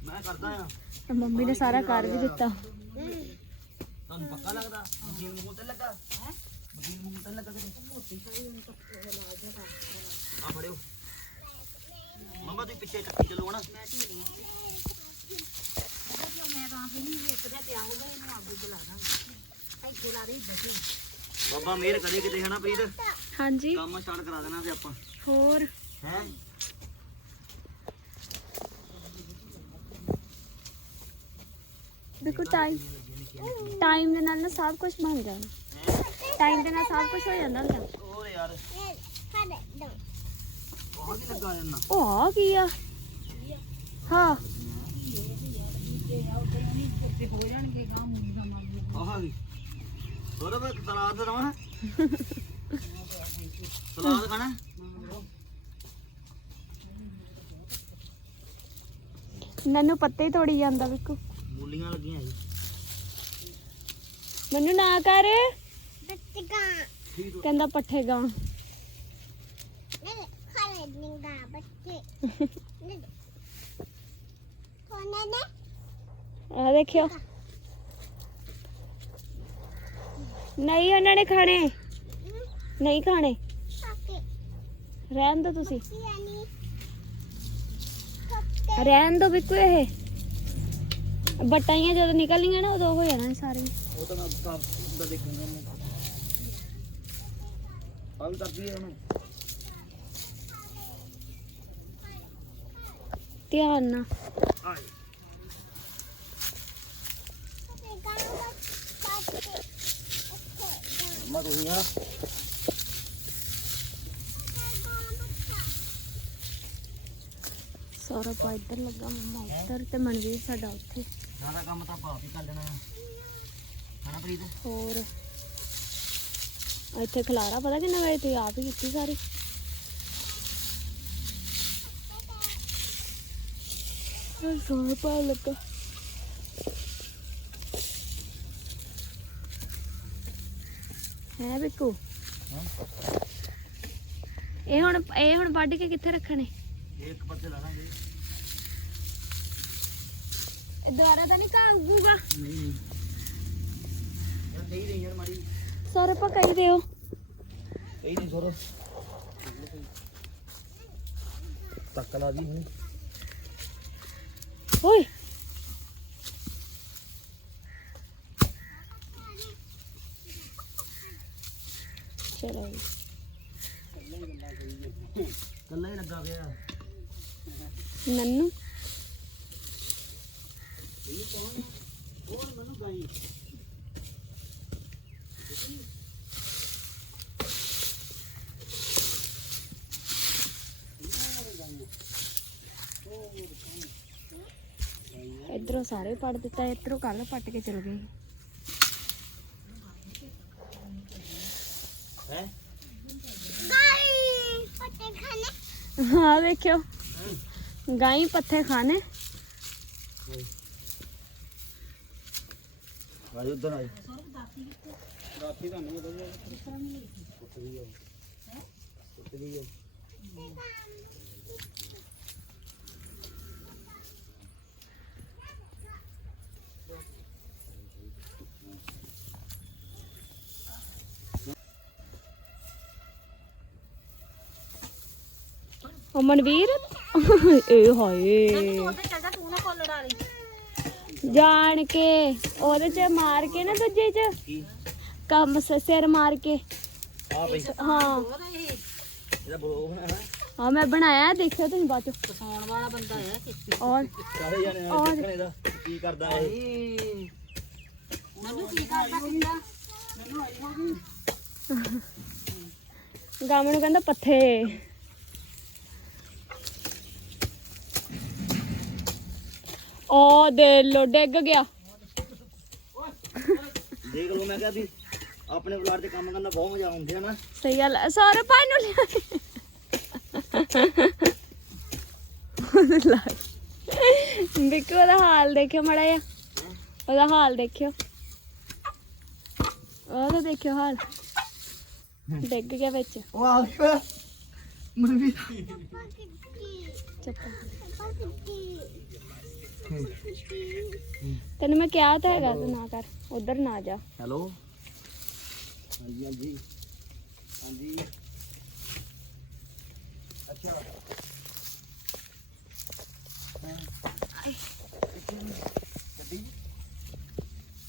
Speaker 1: ਮੈਂ ਕਰਦਾ ਆ।
Speaker 2: ਮੰਮੀ ਨੇ ਸਾਰਾ ਕਰ ਵੀ ਦਿੱਤਾ।
Speaker 1: ਤੁਹਾਨੂੰ ਪੱਕਾ ਲੱਗਦਾ? ਮਸ਼ੀਨ ਮੂੰਹ ਤੇ ਲੱਗਾ? ਹੈ ਮਸ਼ੀਨ ਮੂੰਹ ਤੇ ਲੱਗਾ ਕਿਤੇ? ਆ ਫੜਿਓ। ਮੰਮਾ ਤੁਸੀਂ ਪਿੱਛੇ ਚੱਕੀ ਚਲੋ ਨਾ
Speaker 3: ਕਿਉਂ ਮੈਂ ਤਾਂ ਆਪ ਨਹੀਂ ਇੱਕ ਦਾ ਪਿਆ ਇਹਨੂੰ ਅੱਗ ਜਲਾ ਦਾਂਗੇ ਇੱਥੇ ਲਾ ਦੇ ਬੱਚੇ
Speaker 1: ਬਾਬਾ ਮਿਹਰ ਕਰੇ ਕਿਤੇ ਹਨਾ ਪ੍ਰੀਤ?
Speaker 2: ਹਾਂਜੀ।
Speaker 1: ਕੰਮ ਸਟਾਰਟ ਕਰਾ ਦੇਣਾ ਤੇ ਆਪਾਂ।
Speaker 2: ਹੋਰ?
Speaker 1: ਹੈ?
Speaker 2: ਦੇਖੋ ਟਾਈਮ ਟਾਈਮ ਦੇ ਨਾਲ ਨਾ ਸਭ ਕੁਝ ਬਣ ਜਾਣਾ ਟਾਈਮ ਦੇ ਨਾਲ ਸਭ ਕੁਝ ਹੋ ਜਾਂਦਾ ਹੁੰਦਾ।
Speaker 1: ਹੋਰ ਯਾਰ। ਉਹ ਕੀ ਲੱਗਾ ਇਹਨਾਂ
Speaker 2: ਉਹ ਆ ਕੀ ਆ? ਹਾਂ।
Speaker 3: ਹੋ ਜਾਣਗੇ ਗਾਂ ਮੂੰਹ ਦਾ ਮਾਰ
Speaker 1: ਆਹ ਕੀ ਹੋਰ ਮੈਂ ਸਲਾਦ ਦਵਾਂ। ਸਲਾਦ ਖਾਣਾ?
Speaker 2: ਨੰਨੂ ਪੱਤੇ ਤੋੜੀ ਜਾਂਦਾ ਬਿੱਕੂ
Speaker 1: ਮੂਲੀਆਂ ਲੱਗੀਆਂ ਜੀ।
Speaker 2: ਮੈਨੂੰ ਨਾ ਕਰ।
Speaker 1: ਠੀਕ
Speaker 2: ਕਹਿੰਦਾ ਪੱਠੇ ਗਾਂ। ਆ ਦੇਖਿਓ। ਨਹੀਂ ਉਹਨਾਂ ਨੇ ਖਾਣੇ। ਨਹੀਂ ਖਾਣੇ। ਰਹਿਣ ਦੋ ਤੁਸੀਂ। ਰਹਿਣ ਦੋ ਬਿੱਕੂ ਇਹ। ਬਟਾਈਆਂ ਜਦੋਂ ਨਿਕਲਣੀਆਂ ਨਾ ਉਦੋਂ ਹੋ ਜਾਣਾ ਸਾਰੇ।
Speaker 1: ਉਹ ਤਾਂ ਮੈਂ ਕਾਪ ਦਾ ਦੇਖੂੰਗਾ ਮੈਂ। ਆਲ ਕਰਦੀ ਹੈ ਉਹਨੂੰ।
Speaker 2: ਧਿਆਨ ਨਾਲ।
Speaker 1: ਆਏ। ਮੈਂ ਤੁਸੀਂ ਆ।
Speaker 2: ਸਾਰਾ ਪਾ ਇੱਧਰ ਲੱਗਾ ਮੰਮਾ ਉੱਧਰ ਤੇ ਮਨਵੀਰ ਸਾਡਾ ਉੱਥੇ।
Speaker 1: ਸਾਰਾ ਕੰਮ ਤਾਂ ਭਾਪ ਹੀ ਕਰ ਲੈਣਾ। ਹਨਾ ਪ੍ਰੀਤ?
Speaker 2: ਹੋਰ? ਇੱਥੇ ਖਲਾਰਾ ਪਤਾ ਕਿੰਨਾ ਵੇ ਤੁਸੀਂ ਆਪ ਹੀ ਕੀਤੀ ਸਾਰੀ? ਸਾਰਾ ਪਾ ਲੱਗਾ। ਹੈ ਬਿੱਕੂ? ਇਹ ਹੁਣ ਇਹ ਹੁਣ ਵੱਢ ਕੇ ਕਿੱਥੇ ਰੱਖਣੇ?
Speaker 1: ਇੱਕ ਪੱਤੇ ਲਾ ਲਾਂਗੇ
Speaker 2: ਦੁਆਰਾ ਤਾਂ ਨਹੀਂ ਘਾਹ ਉੱਗੂਗਾ
Speaker 1: ਨਹੀਂ ਨਹੀਂ ਯਾਰ ਕਹੀ ਰਹੀ ਯਾਰ ਮਾੜੀ
Speaker 2: ਸਾਰੇ ਪਕਾਈ ਦਿਓ
Speaker 1: ਕਹੀ ਨਹੀਂ ਸੋਰ ਤੱਕ ਲਾ ਦੀ ਹੁਣ।
Speaker 2: ਓਏ। ਚਲੋ।
Speaker 1: ਕੱਲਾ ਹੀ ਲੱਗਾ ਪਿਆ।
Speaker 2: ਨੰਨੂ।
Speaker 1: ਹੋਰ ਮੈਨੂੰ ਗਾਈ
Speaker 2: ਇਧਰੋਂ ਸਾਰੇ ਪੜ ਦਿੱਤਾ ਇਧਰੋਂ ਕੱਲ ਪੱਟ ਕੇ ਚਲ ਗਏ
Speaker 1: ਹੈ
Speaker 2: ਹਾਂ ਦੇਖਿਓ ਗਾਈ ਪੱਥੇ ਖਾਣੇ
Speaker 1: ਆਜੋ ਉਧਰ
Speaker 2: ਜਾਣ ਕੇ ਉਹਦੇ ਚ ਮਾਰ ਕੇ ਨਾ ਦੂਜੇ ਚ। ਕੰਮ ਸ- ਸਿਰ ਮਾਰ ਕੇ।
Speaker 1: ਆ ਬਈ।
Speaker 2: ਹਾਂ।
Speaker 3: ਉਹਦਾ ਇਹ
Speaker 1: ਇਹਦਾ ਬਲੌਗ ਬਣਾਇਆ
Speaker 2: ਹਾਂ ਮੈਂ ਬਣਾਇਆ ਦੇਖਿਓ ਤੁਸੀਂ ਬਾਅਦ ਚ।
Speaker 3: ਫਸਾਉਣ ਵਾਲਾ ਬੰਦਾ ਹੈ
Speaker 2: ਔਰ
Speaker 1: ਸਾਰੇ ਜਾਣੇ ਨਾਲ ਦੇਖਣ ਇਹਦਾ ਕੀ ਕਰਦਾ ਇਹ?
Speaker 3: ਮੈਨੂੰ ਕੀ ਕਰਦਾ ਕਿੰਦਾ
Speaker 2: ਗਾਮ ਨੂੰ ਕਹਿੰਦਾ ਪੱਥੇ। ਉਹ ਦੇ ਲੋ ਡਿੱਗ ਗਿਆ।
Speaker 1: ਦੇਖ ਲਓ ਮੈਂ ਕਿਹਾ ਵੀ ਆਪਣੇ ਪਲਾਟ ਤੇ ਕੰਮ ਕਰਨ ਦਾ ਬਹੁਤ ਮਜ਼ਾ ਆਉਂਦਾ ਨਾ।
Speaker 2: ਸਹੀ ਗੱਲ ਹੈ। ਸਾਰੇ ਭਾਈ ਨੂੰ ਲਿਆ ਬਿੱਕੂ ਦਾ ਹਾਲ ਦੇਖਿਓ ਮੜਾ ਜਾ ਉਹਦਾ ਹਾਲ ਦੇਖਿਓ। ਉਹਦਾ ਦੇਖਿਓ ਹਾਲ। ਡਿੱਗ ਗਿਆ ਵਿੱਚ।
Speaker 1: ਉਹ ਆ ਗਿਆ। ਮਨਵੀ
Speaker 2: ਚੱਪਲ ਤੈਨੂੰ ਮੈਂ ਕਿਹਾ ਤਾਂ ਹੈਗਾ ਤੂੰ ਨਾ ਕਰ ਉਧਰ ਨਾ ਜਾ।
Speaker 1: ਹੈਲੋ? ਹਾਂਜੀ ਹਾਂਜੀ। ਹਾਂਜੀ। ਅੱਛਾ। ਗੱਡੀ?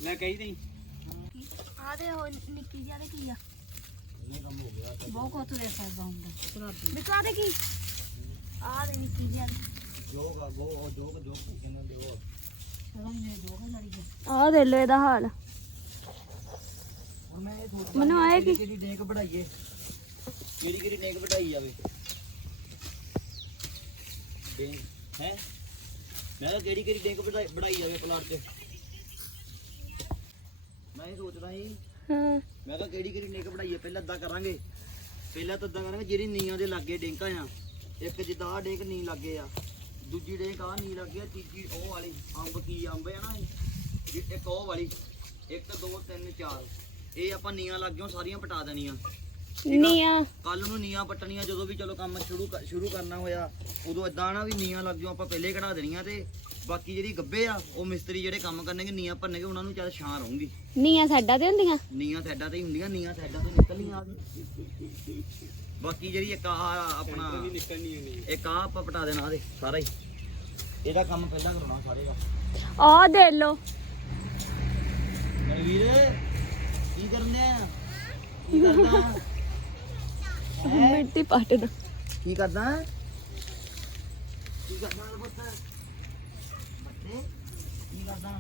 Speaker 4: ਲੈ ਕਹੀ ਨਹੀਂ
Speaker 2: ਆ ਦੇ ਉਹ ਨਿੱਕੀ ਜਿਹਾ ਦੇ ਕੀ ਆ?
Speaker 3: ਬਹੁਤ ਕੁਝ ਲੈ ਸਕਦਾ ਹੁੰਦਾ।
Speaker 2: ਬਿਕਾ ਦੇ। ਕੀ? ਆ ਦੇ ਨਿੱਕੀ ਜਿਹਾ
Speaker 1: ਜੋਗ ਆ ਗੋ ਉਹ ਜੋਗ ਜੋਗ ਕਿੰਨਾ ਦੇ ਉਹ
Speaker 2: ਲੋ ਇਹਦਾ ਹਾਲ।
Speaker 1: ਹੁਣ ਮੈਂ ਇਹ
Speaker 2: ਮੈਨੂੰ ਆਏ ਕਿ
Speaker 1: ਕਿਹੜੀ ਡੇਕ ਵਧਾਈਏ ਕਿਹੜੀ ਕਿਹੜੀ ਡੇਕ ਵਧਾਈ ਜਾਵੇ। ਡੇਕ ਹੈ? ਮੈਂ ਕਿਹਾ ਕਿਹੜੀ ਕਿਹੜੀ ਡੇਕ ਵਧਾਈ ਜਾਵੇ ਪਲਾਟ 'ਚ ਮੈਂ ਇਹ ਸੋਚਦਾ ਸੀ
Speaker 2: ਹਾਂ।
Speaker 1: ਮੈਂ ਕਿਹਾ ਕਿਹੜੀ ਕਿਹੜੀ ਡੇਕ ਵਧਾਈਏ ਪਹਿਲਾਂ ਇਦਾਂ ਕਰਾਂਗੇ। ਪਹਿਲਾਂ ਤਾਂ ਇਦਾਂ ਕਰਾਂਗੇ ਜਿਹੜੀ ਨੀਆਂ ਦੇ ਲਾਗੇ ਡੇਕਾਂ ਆ ਇੱਕ ਜਿੱਦਾਂ ਆ ਡੇਕ ਨੀ ਲੱਗੇ ਆ। ਦੂਜੀ ਡੇਕ ਆ ਨੀ ਲੱਗੇ ਆ ਤੀਜੀ ਉਹ ਵਾਲੀ ਅੰਬ ਕੀ ਅੰਬ ਆ ਨਾ ਇਹ? ਜੀ ਇੱਕ ਉਹ ਵਾਲੀ 1 2 3 4 ਇਹ ਆਪਾਂ ਨੀਆਂ ਲੱਗਿਓ ਸਾਰੀਆਂ ਪਟਾ ਦੇਣੀਆਂ।
Speaker 2: ਨੀਆਂ।
Speaker 1: ਕੱਲ ਨੂੰ ਨੀਆਂ ਪੱਟਣੀਆਂ ਜਦੋਂ ਵੀ ਚਲੋ ਕੰਮ ਸ਼ੁਰੂ ਕਰ- ਸ਼ੁਰੂ ਕਰਨਾ ਹੋਇਆ ਉਦੋਂ ਇਦਾਂ ਨਾ ਵੀ ਨੀਆਂ ਲੱਗ ਜਾਓ ਆਪਾਂ ਪਹਿਲੇ ਹੀ ਕਢਾ ਦੇਣੀਆਂ ਤੇ ਬਾਕੀ ਜਿਹੜੀ ਗੱਬੇ ਆ ਉਹ ਮਿਸਤਰੀ ਜਿਹੜੇ ਕੰਮ ਕਰਨਗੇ ਨੀਆਂ ਭਰਨਗੇ ਉਹਨਾਂ ਨੂੰ ਚੱਲ ਛਾਂ ਰਹੂਗੀ।
Speaker 2: ਨੀਆਂ ਸਾਡਾ ਤੇ ਹੁੰਦੀਆਂ?
Speaker 1: ਨੀਆਂ ਸਾਈਡਾਂ ਤੇ ਹੀ ਹੁੰਦੀਆਂ ਨੀਆਂ ਸਾਈਡਾਂ ਤੋਂ ਨਿਕਲਣੀਆਂ। ਬਾਕੀ ਜਿਹੜੀ ਇੱਕ ਆ ਆਪਣਾ
Speaker 4: ਨਿਕਲਣੀ
Speaker 1: ਇੱਕ ਆ ਆਪਾਂ ਪਟਾ ਦੇਣਾ ਆਦੇ ਸਾਰਾ ਹੀ। ਇਹਦਾ ਕੰਮ ਪਹਿਲਾਂ ਕਰਾਉਣਾ ਸਾਰੇ ਦਾ।
Speaker 2: ਆ ਦੇ ਲੋ
Speaker 1: ਮਨਵੀਰ ਕੀ ਕਰਨੇ ਆ? ਕੀ ਕਰਦਾ?
Speaker 2: ਮਿੱਟੀ ਪੱਟ ਦੋ।
Speaker 1: ਕੀ ਕਰਦਾ? ਕੀ ਕਰਦਾ ਮੇਰਾ ਪੁੱਤ? ਬੱਤੇ ਕੀ ਕਰਦਾ?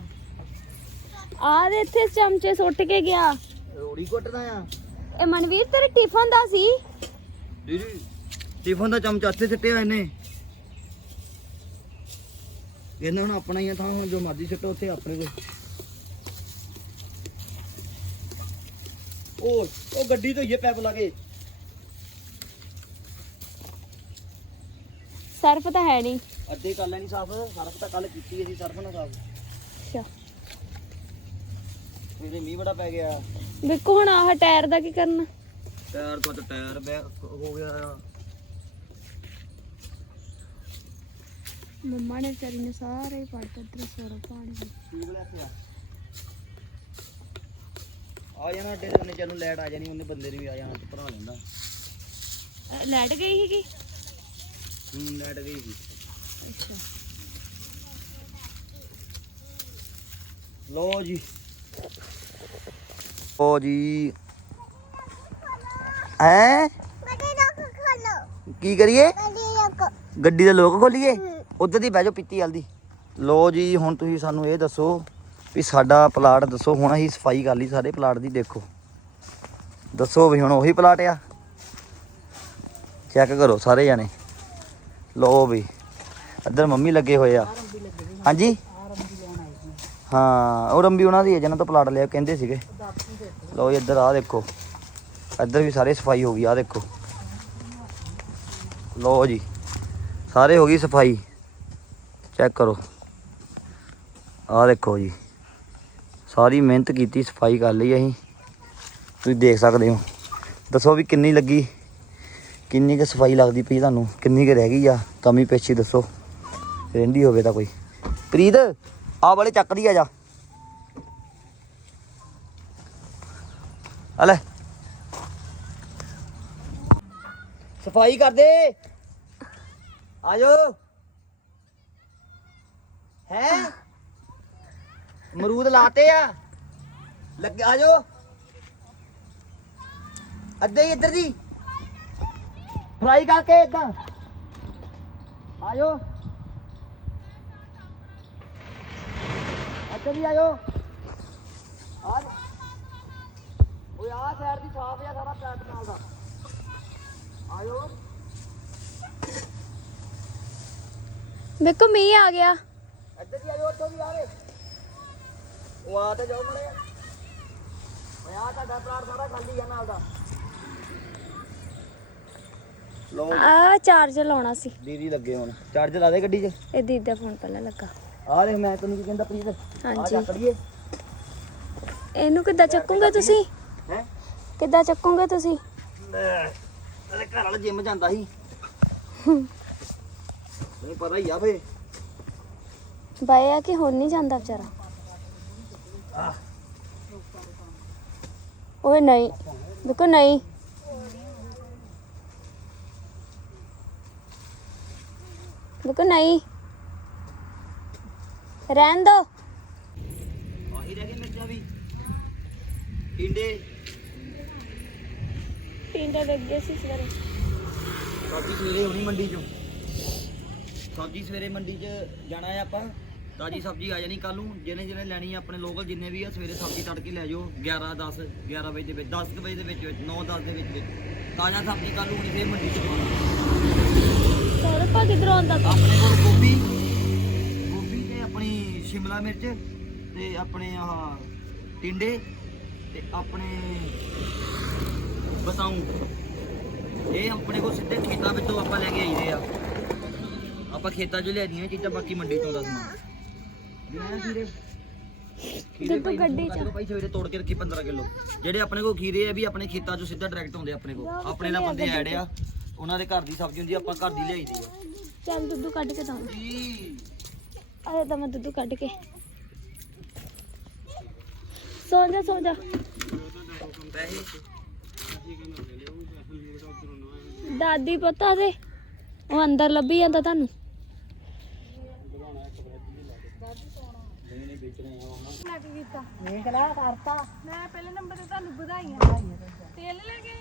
Speaker 2: ਆ ਦੇ ਇੱਥੇ ਚਮਚੇ ਸੁੱਟ ਕੇ ਗਿਆ।
Speaker 1: ਰੋੜੀ ਕੁੱਟਦਾ ਆ।
Speaker 2: ਇਹ ਮਨਵੀਰ ਤੇਰੇ ਟਿਫਨ ਦਾ ਸੀ?
Speaker 1: ਦੀਦੀ ਟਿਫਨ ਦਾ ਚਮਚਾ ਇੱਥੇ ਸਿੱਟਿਆ ਇਹਨੇ ਇਹਨੇ ਹੁਣ ਆਪਣਾ ਹੀ ਆ ਥਾਂ ਹੁਣ ਜੋ ਮਰਜ਼ੀ ਸਿੱਟੋ ਉੱਥੇ ਆਪਣੇ ਕੋਲ। ਉਹ ਉਹ ਗੱਡੀ ਧੋਈਏ ਪੈਪ ਲਾ ਕੇ।
Speaker 2: ਸਰਫ ਤਾਂ ਹੈ ਨਹੀਂ।
Speaker 1: ਅੱਧੇ ਕਰ ਲੈਣੀ ਸਾਫ਼ ਸਰਫ ਤਾਂ ਕੱਲ ਕੀਤੀ ਅਸੀਂ ਸਰਫ ਨਾਲ ਸਾਫ਼।
Speaker 2: ਅੱਛਾ।
Speaker 1: ਇਹਦੇ ਮੀਂਹ ਬੜਾ ਪੈ ਗਿਆ।
Speaker 2: ਬਿੱਕੂ ਹੁਣ ਆਹ ਟਾਇਰ ਦਾ ਕੀ ਕਰਨਾ।
Speaker 1: ਟਾਇਰ ਤੋਂ ਤਾਂ ਟਾਇਰ ਬੈ ਹੋ ਗਿਆ ਆ।
Speaker 2: ਮੰਮਾ ਨੇ ਵਿਚਾਰੀ ਨੇ ਸਾਰੇ ਪੱਟ ਇੱਧਰ ਸੋਰਾ ਪਾਣੀ
Speaker 1: ਠੀਕ ਲੈ ਕੇ ਆ। ਆ ਜਾਣਾ ਅੱਡੇ ਉਹਨੇ ਚੱਲ ਲੈਟ ਆ ਜਾਣੀ ਉਹਨੇ ਬੰਦੇ ਨੇ ਵੀ ਆ ਜਾਣਾ ਤੇ ਭਰਾ ਲੈਂਦਾ।
Speaker 2: ਲੈਟ ਗਈ ਸੀਗੀ?
Speaker 1: ਹੂੰ ਲੈਟ ਗਈ ਸੀ।
Speaker 2: ਅੱਛਾ।
Speaker 1: ਲੋ ਜੀ। ਓ ਜੀ। ਹੈ? ਕੀ ਕਰੀਏ? ਗੱਡੀ ਦੇ ਲੋਕ ਖੋਲੀਏ? ਉਧਰ ਦੀ ਬਹਿ ਜਾਓ ਪਿੱਤੀ ਜਲਦੀ ਲੋ ਜੀ ਹੁਣ ਤੁਸੀਂ ਸਾਨੂੰ ਇਹ ਦੱਸੋ ਵੀ ਸਾਡਾ ਪਲਾਟ ਦੱਸੋ ਹੁਣ ਅਸੀਂ ਸਫ਼ਾਈ ਕਰ ਲਈ ਸਾਰੇ ਪਲਾਟ ਦੀ ਦੇਖੋ। ਦੱਸੋ ਵੀ ਹੁਣ ਉਹੀ ਪਲਾਟ ਆ? ਚੈੱਕ ਕਰੋ ਸਾਰੇ ਜਾਣੇ। ਲੋ ਵੀ ਇੱਧਰ ਮੰਮੀ ਲੱਗੇ ਹੋਏ ਆ। ਹਾਂਜੀ? ਹਾਂ ਉਹ ਰੰਬੀ ਉਹਨਾਂ ਦੀ ਹੈ ਜਿਹਨਾਂ ਤੋਂ ਪਲਾਟ ਲਿਆ ਕਹਿੰਦੇ ਸੀਗੇ। ਜੀ ਇੱਧਰ ਆ ਦੇਖੋ। ਇੱਧਰ ਵੀ ਸਾਰੇ ਸਫ਼ਾਈ ਹੋ ਗਈ ਆ ਦੇਖੋ। ਲਓ ਜੀ, ਸਾਰੇ ਹੋ ਗਈ ਸਫ਼ਾਈ। ਚੈੱਕ ਕਰੋ। ਆ ਦੇਖੋ ਜੀ, ਸਾਰੀ ਮਿਹਨਤ ਕੀਤੀ, ਸਫ਼ਾਈ ਕਰ ਲਈ ਅਸੀਂ। ਤੁਸੀਂ ਦੇਖ ਸਕਦੇ ਹੋ। ਦੱਸੋ ਵੀ ਕਿੰਨੀ ਲੱਗੀ, ਕਿੰਨੀ ਕੁ ਸਫ਼ਾਈ ਲੱਗਦੀ ਪਈ ਤੁਹਾਨੂੰ, ਕਿੰਨੀ ਕੁ ਰਹਿ ਗਈ ਆ? ਕਮੀ ਪੇਸ਼ੀ ਦੱਸੋ। ਰਹਿੰਦੀ ਹੋਵੇ ਤਾਂ ਕੋਈ। ਪ੍ਰੀਤ ਆ ਵਾਲੇ ਚੱਕਦੀ ਆ ਜਾ। ਆ ਲੈ ਸਫ਼ਾਈ ਕਰ ਦੇ। ਆਜੋ। ਹੈ? ਅਮਰੂਦ ਲਾਤੇ ਆ। ਲੱਗ, ਆਜੋ। ਅੱਧੇ ਹੀ ਇੱਧਰ ਦੀ। ਫਰਾਈ ਕਰਕੇ ਇਦਾਂ। ਆਜੋ। ਅੱਧੇ ਵੀ ਆਜੋ। ਆ ਓਏ ਆ ਸਾਈਡ ਦੀ ਸਾਫ਼ ਆ ਸਾਰਾ ਪੈਟ ਨਾਲ ਦਾ।
Speaker 2: ਵੇਖੋ ਮੀਂਹ ਆ ਗਿਆ।
Speaker 1: ਇੱਧਰ ਦੀ ਆਜੋ ਉੱਥੋਂ ਵੀ ਆਵੇ ਉਹ ਆ ਤੇ ਜਾਓ ਮੜੇ ਓਏ ਆ ਤੁਹਾਡਾ ਪਲਾਟ ਸਾਰਾ ਖਾਲੀ ਆ ਨਾਲ ਦਾ। ਲੋ
Speaker 2: ਆ ਚਾਰਜ ਲਾਉਣਾ ਸੀ।
Speaker 1: ਦੀਦੀ ਲੱਗੇ ਹੁਣ। ਚਾਰਜ ਲਾ ਦੇ ਗੱਡੀ 'ਚ।
Speaker 2: ਇਹ ਦੀਦੀ ਦਾ ਫੋਨ ਪਹਿਲਾਂ ਲੱਗਾ।
Speaker 1: ਆ ਦੇਖ ਮੈਂ ਤੈਨੂੰ ਕੀ ਕਹਿੰਦਾ ਪਲੀਜ਼ ਆ
Speaker 2: ਹਾਂਜੀ।
Speaker 1: ਚੱਕ ਲਈਏ।
Speaker 2: ਇਹਨੂੰ ਕਿੱਦਾਂ ਚੱਕੋਗੇ ਤੁਸੀਂ?
Speaker 1: ਹੈ?
Speaker 2: ਕਿੱਦਾਂ ਚੱਕੋਗੇ ਤੁਸੀਂ?
Speaker 1: ਤੇਰੇ ਘਰ ਵਾਲਾ ਜਿਮ ਜਾਂਦਾ ਸੀ। ਮੈਨੂੰ ਪਤਾ ਹੀ ਆ ਫੇ
Speaker 2: ਬਾਏ ਆ ਕਿ ਹੁਣ ਨਹੀਂ ਜਾਂਦਾ ਵਿਚਾਰਾ? ਓਏ ਨਹੀਂ ਦੇਖੋ ਨਹੀਂ। ਦੇਖੋ ਨਹੀਂ। ਰਹਿਣ ਦੋ।
Speaker 1: ਆਹੀ ਰਹਿ ਗਏ ਮਿਰਚਾਂ ਵੀ। ਟਿੰਡੇ
Speaker 2: ਪਿੰਡਾ ਲੱਗੇ ਸੀ ਸਵੇਰੇ
Speaker 1: ਸਬਜ਼ੀ ਸਵੇਰੇ ਹੋਣੀ ਮੰਡੀ ਚੋਂ। ਸਬਜ਼ੀ ਸਵੇਰੇ ਮੰਡੀ 'ਚ ਜਾਣਾ ਹੈ ਆਪਾਂ। ਤਾਜੀ ਸਬਜ਼ੀ ਆ ਜਾਣੀ ਕੱਲ ਨੂੰ। ਜਿਹਨੇ ਜਿਹਨੇ ਲੈਣੀ ਆ ਆਪਣੇ ਲੋਕਲ ਜਿੰਨੇ ਵੀ ਆ ਸਵੇਰੇ ਸਬਜ਼ੀ ਤੜਕੇ ਲੈ ਜਾਓ। 11 10 11 ਵਜੇ ਦੇ ਵਿੱਚ 10 ਕੁ ਵਜੇ ਦੇ ਵਿੱਚ ਵਿੱਚ 9 10 ਦੇ ਵਿੱਚ ਵਿੱਚ। ਤਾਜ਼ਾ ਸਬਜ਼ੀ ਕੱਲ ਨੂੰ ਹੋਣੀ ਫੇਰ ਮੰਡੀ 'ਚ। ਪਾਉਣੀ
Speaker 2: ਸਾਰੇ ਪਾ ਕਿਧਰੋਂ ਆਉਂਦਾ ਤਾ?
Speaker 1: ਆਪਣੇ ਕੋਲ ਗੋਭੀ। ਗੋਭੀ ਤੇ ਆਪਣੀ ਸ਼ਿਮਲਾ ਮਿਰਚ ਤੇ ਆਪਣੇ ਆਹ ਟਿੰਡੇ ਤੇ ਆਪਣੇ ਬਤਾਉ ਇਹ ਆਪਣੇ ਕੋਲ ਸਿੱਧੇ ਖੇਤਾਂ ਵਿੱਚੋਂ ਆਪਾਂ ਲੈ ਕੇ ਆਈਦੇ ਆ। ਆਪਾਂ ਖੇਤਾਂ 'ਚੋਂ ਲਿਆਦੀਆਂ ਚੀਜ਼ਾਂ ਬਾਕੀ ਮੰਡੀ ਤੋਂ ਦਾ ਸਮਾਨ।
Speaker 2: ਗੱਡੀ 'ਚ।
Speaker 1: ਭਾਈ ਸਵੇਰੇ ਤੋੜ ਕੇ ਰੱਖੀ 15 ਕਿਲੋ। ਜਿਹੜੇ ਆਪਣੇ ਕੋਲ ਖੀਰੇ ਆ ਵੀ ਆਪਣੇ ਖੇਤਾਂ 'ਚੋਂ ਸਿੱਧਾ ਡਾਇਰੈਕਟ ਆਉਂਦੇ ਆਪਣੇ ਕੋਲ। ਆਪਣੇ ਨਾਲ ਬੰਦੇ ਐਡ ਆ। ਉਹਨਾਂ ਦੇ ਘਰ ਦੀ ਸਬਜ਼ੀ ਹੁੰਦੀ ਆਪਾਂ ਘਰ ਦੀ ਲਿਆਈਦੀ ਆ।
Speaker 2: ਚੱਲ ਦੁੱਧੂ ਕੱਢ ਕੇ ਦਵਾਂ ਆਏ ਤਾਂ ਮੈਂ ਦੁੱਧੂ ਕੱਢ ਕੇ। ਸੋ ਜਾ ਸੋ ਜਾ।
Speaker 1: ਪੈਸੇ
Speaker 2: ਦਾਦੀ ਪਤਾ ਤੇ ਉਹ ਅੰਦਰ ਲੱਭੀ ਜਾਂਦਾ ਤੁਹਾਨੂੰ।
Speaker 3: ਵੇਖ ਮੈਂ ਪਹਿਲੇ ਨੰਬਰ ਤੇ ਤੁਹਾਨੂੰ ਵਧਾਈਆਂ ਤੇਲ ਲੈ ਕੇ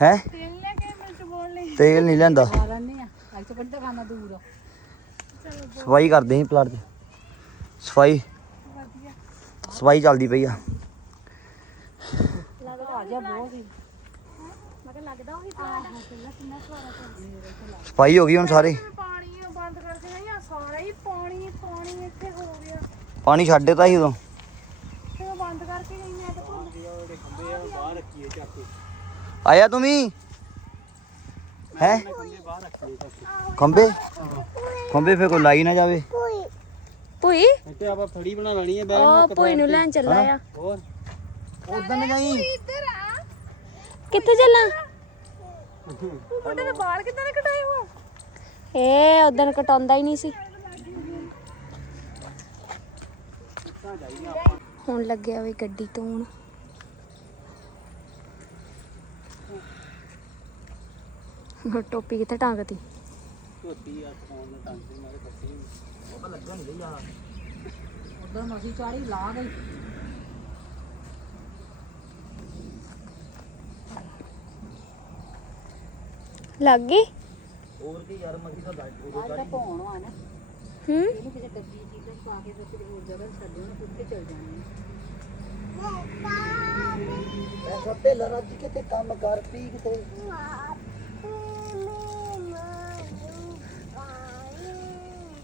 Speaker 1: ਹੈ?
Speaker 3: ਤੇਲ ਲੈ ਕੇ ਮੈਂ ਚਬੋਲ ਲਈ
Speaker 1: ਤੇਲ ਨਹੀਂ ਲੈਂਦਾ। ਸਫ਼ਾਈ ਕਰਦੇ ਸੀ ਪਲਾਟ 'ਚ ਸਫ਼ਾਈ। ਸਫ਼ਾਈ ਚੱਲਦੀ ਪਈ ਆ।
Speaker 3: ਬਹੁਤ
Speaker 2: ਲੱਗਦਾ ਉਹੀ
Speaker 1: ਸਫ਼ਾਈ ਹੋ ਗਈ ਹੁਣ ਸਾਰੇ?
Speaker 3: ਪਾਣੀ ਬੰਦ ਕਰਕੇ ਨਹੀਂ ਆ ਸਾਰਾ ਹੀ ਪਾਣੀ ਪਾਣੀ ਇੱਥੇ ਹੋ ਗਿਆ।
Speaker 1: ਪਾਣੀ ਛੱਡ ਦਿੱਤਾ ਸੀ ਉਦੋਂ?
Speaker 3: ਬੰਦ ਕਰਕੇ ਗਈ ਆ ਤੇ ਭੁੱਲ
Speaker 1: ਆਇਆ ਤੂੰ ਵੀ? ਹੈ? ਖੰਬੇ ਖੰਬੇ ਫੇ ਕੋਈ ਲਾਈ ਨਾ ਜਾਵੇ।
Speaker 2: ਭੂਈ?
Speaker 4: ਇੱਥੇ ਆਪਾਂ ਫੜੀ ਬਣਾ ਲੈਣੀ ਹੈ
Speaker 2: ਉਹ ਭੂਈ ਨੂੰ ਲੈਣ ਚੱਲਾ ਆ।
Speaker 4: ਹੋਰ?
Speaker 1: ਉਦੋਂ ਨਾ
Speaker 3: ਇੱਧਰ ਆ।
Speaker 2: ਕਿੱਥੇ ਚੱਲਾਂ?
Speaker 3: ਮੁੰਡੇ ਦੇ ਵਾਲ ਕਿੱਦਾਂ ਦੇ ਕਟਾਏ ਹੋ
Speaker 2: ਏ ਉਦੋਂ ਕਟਾਉਂਦਾ ਹੀ ਨਹੀਂ ਸੀ। ਹੁਣ ਲੱਗਿਆ ਵੀ ਗੱਡੀ ਧੋਣ ਹੁਣ। ਟੋਪੀ ਕਿੱਥੇ ਟੰਗਤੀ?
Speaker 4: ਧੋਤੀ ਆ ਫੋਨ ਨਾਲ ਟੰਗ ਤੇ ਮਾਰੇ ਬੱਤੀ
Speaker 3: ਉਧਰ ਮਸੀ ਚਾੜੀ ਲਾ ਗਈ
Speaker 2: ਲੱਗ ਗਈ?
Speaker 1: ਹੋਰ ਕੀ ਯਾਰ ਮਸੀ ਤਾਂ
Speaker 3: ਅੱਜ ਤਾਂ ਭੌਣ ਆ ਨਾ।
Speaker 2: ਹੂੰ?
Speaker 3: ਇਹਨੂੰ ਕਿਸੇ ਡੱਬੀ ਚੀਜ਼ਾਂ 'ਚ ਪਾ ਕੇ ਫਿਰ ਕਿਤੇ ਹੋਰ ਜਗ੍ਹਾ ਛੱਡੋ ਨਾ ਉੱਥੇ ਚਲ ਜਾਣੀ
Speaker 1: ਮੈਂ ਸੱਤੇ ਲੜਾਜੀ ਕਿਤੇ ਕੰਮ ਕਰ ਪੀ ਕਿਤੇ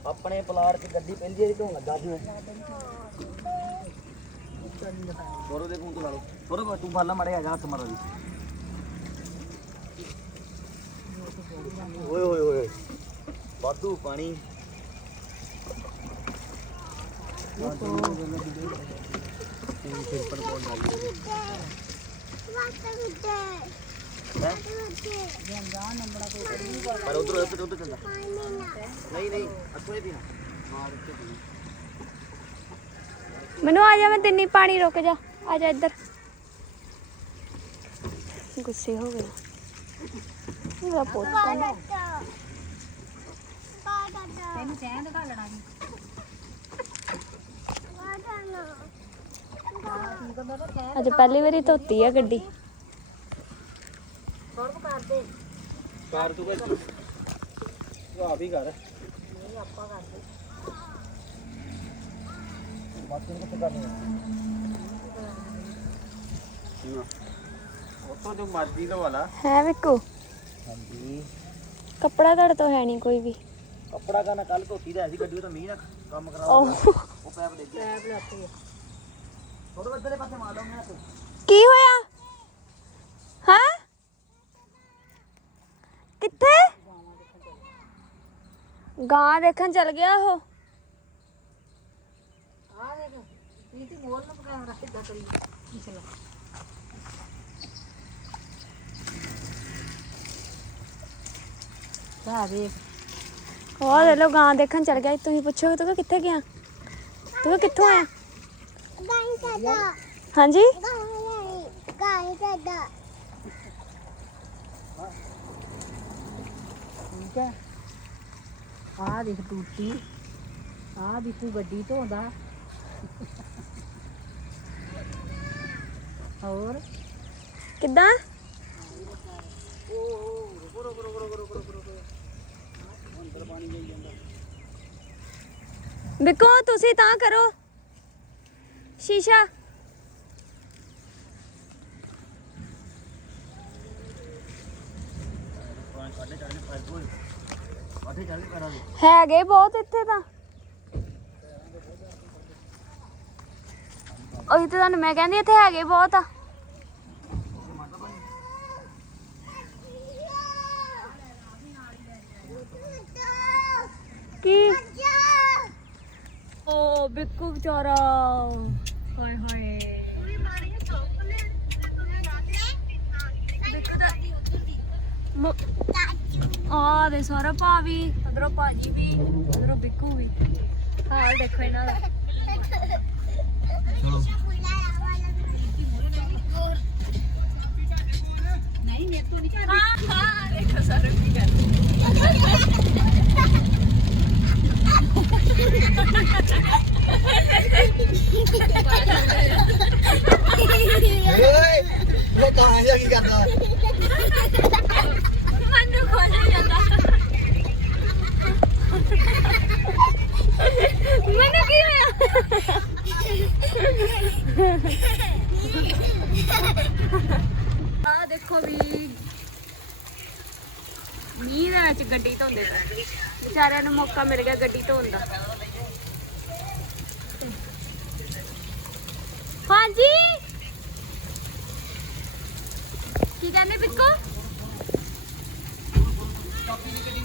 Speaker 1: ਆਪਣੇ ਪਲਾਟ 'ਚ ਗੱਡੀ ਪਹਿਲੀ ਵਾਰੀ ਧੋਣ ਲੱਗਾ ਸੀ ਗੋਰੋ ਦੇ ਫੋਨ ਤੋਂ ਲਾ ਲਓ ਗੋਰੋ ਤੂੰ ਫਾਲਾ ਮੜੇ ਆ ਜਾ ਹੱਥ ਮਾਰਾ ਦੀ ਓਏ ਓਏ ਓਏ। ਵਾਧੂ ਪਾਣੀ। ਪਰ ਉਧਰ ਉਧਰ ਉਧਰ ਚੱਲਦਾ ਨਹੀਂ ਨਹੀਂ ਅੱਖੋਂ ਹੀ ਪੀਣਾ ਮਾਰ ਕੇ ਪੀਣਾ
Speaker 2: ਮੈਨੂੰ ਆ ਜਾ, ਮੈਂ ਤਿੰਨੀ ਪਾਣੀ ਰੁਕ ਜਾ। ਆ ਜਾ ਇੱਧਰ। ਗੁੱਸੇ ਹੋ ਗਿਆ ਮੇਰਾ ਪੁੱਤ
Speaker 3: ਤੈਨੂੰ ਕਹਿਣ ਦਾ ਘਾਲਣਾ ਜੀ
Speaker 2: ਅੱਜ ਪਹਿਲੀ ਵਾਰੀ ਧੋਤੀ ਆ ਗੱਡੀ।
Speaker 4: ਕਾਰ ਤੂੰ ਕਰ ਤੂੰ ਆਪ ਹੀ ਕਰ।
Speaker 1: ਬਾਕੀ ਨੂੰ ਕਿੱਥੇ ਕਰਨੀ ਹੈ।
Speaker 4: ਉੱਥੋਂ ਜੋ ਮਰਜ਼ੀ ਦਾ ਵਾਲਾ
Speaker 2: ਹੈ ਵਿਕੂ
Speaker 1: ਹਾਂਜੀ।
Speaker 2: ਕੱਪੜਾ ਤੁਹਾਡੇ ਤੋਂ ਹੈ ਨਹੀਂ ਕੋਈ ਵੀ।
Speaker 1: ਕੱਪੜਾ ਕਰਨਾ ਕੱਲ ਧੋਤੀ ਦਾ ਸੀ ਗੱਡੀ ਉਹ ਤਾਂ ਮੀਂਹ ਨਾਲ ਕੰਮ ਕਰਾ
Speaker 2: ਉਹ
Speaker 1: ਪੈਪ ਦੇ ਗਿਆ। ਪੈਪ ਲੱਤੇ ਉਹਦੇ ਬੱਦਲੇ ਪਾਸੇ ਮਾਰ ਲਵਾਂਗੇ ਨਾ
Speaker 2: ਕੀ ਹੋਇਆ? ਹਾਂ? ਕਿੱਥੇ? ਗਾਂ ਦੇਖਣ ਚਲ ਗਿਆ ਉਹ।
Speaker 3: ਆ ਦੇਖ ਇਹ ਤੇ ਮੋਲ ਨੂੰ ਪਕਾ ਰੱਖ ਇਦਾਂ ਕਰੀ ਪਿਛਲਾ
Speaker 2: ਉਹ ਦੇ ਲੋ ਗਾਂ ਦੇਖਣ ਚਲ ਗਿਆ ਤੁਸੀਂ ਪੁੱਛੋ ਤੂੰ ਕਿੱਥੇ ਗਿਆ? ਤੂੰ ਕਿੱਥੋਂ ਆਇਆ? ਹਾਂਜੀ?
Speaker 3: ਠੀਕ ਹੈ। ਆ ਦੇਖ ਟੂਟੀ ਆ ਬਿੱਟੂ ਗੱਡੀ ਧੋਂਦਾ। ਹੋਰ?
Speaker 2: ਕਿੱਦਾਂ? ਬਿਕੋ ਤੁਸੀਂ ਤਾਂ ਕਰੋ। ਸ਼ੀਸ਼ਾ।
Speaker 1: ਸਾਡੇ ਚੱਲਨੇ ਫਾਇਦ ਹੋਈ ਸਾਡੇ ਚੱਲਨੇ ਕਰਾ
Speaker 2: ਹੈਗੇ ਬਹੁਤ ਇੱਥੇ ਤਾਂ। ਉਹੀ ਤਾਂ ਤੁਹਾਨੂੰ ਮੈਂ ਕਹਿੰਦੀ, ਇੱਥੇ ਹੈਗੇ ਬਹੁਤ ਆ। ਕੀ ਓ ਬਿੱਕੂ ਵਿਚਾਰਾ ਹਾਏ ਹਾਏ ਬਿੱਕੂ ਦਾ ਮ- ਆ ਦੇ ਸਾਰਾ ਭਾਵੀ ਉਧਰੋਂ ਭਾਜੀ ਵੀ ਉਧਰੋਂ ਬਿੱਕੂ ਵੀ ਹਾਲ ਦੇਖੋ ਇਹਨਾਂ ਦਾ
Speaker 3: ਨਹੀਂ ਮੇਰੇ ਤੋਂ ਨਹੀਂ ਚੱਲ
Speaker 2: ਹਾਂ ਹਾਂ ਦੇਖੋ ਸਾਰੇ ਕੀ ਕਰਦੇ
Speaker 1: ਓਏ ਉਹ ਕਹਾਂ ਜਾ ਕੀ ਕਰਦਾ?
Speaker 2: ਮੈਨੂੰ ਖੁਸ਼ ਜਾਂਦਾ। ਮੈਨੂੰ ਕੀ ਹੋਇਆ? ਆ ਦੇਖੋ ਵੀ, ਮੀਂਹ ਦੇ ਵਿੱਚ ਗੱਡੀ ਧੋਂਦੇ ਪਏ। ਵਿਚਾਰਿਆਂ ਨੂੰ ਮੌਕਾ ਮਿਲ ਗਿਆ ਗੱਡੀ ਧੋਣ ਦਾ। ਹਾਂਜੀ। ਕੀ ਕਹਿੰਦੇ ਬਿੱਕੋ ਕਾਪੀ ਦੀ ਕਟਿੰਗ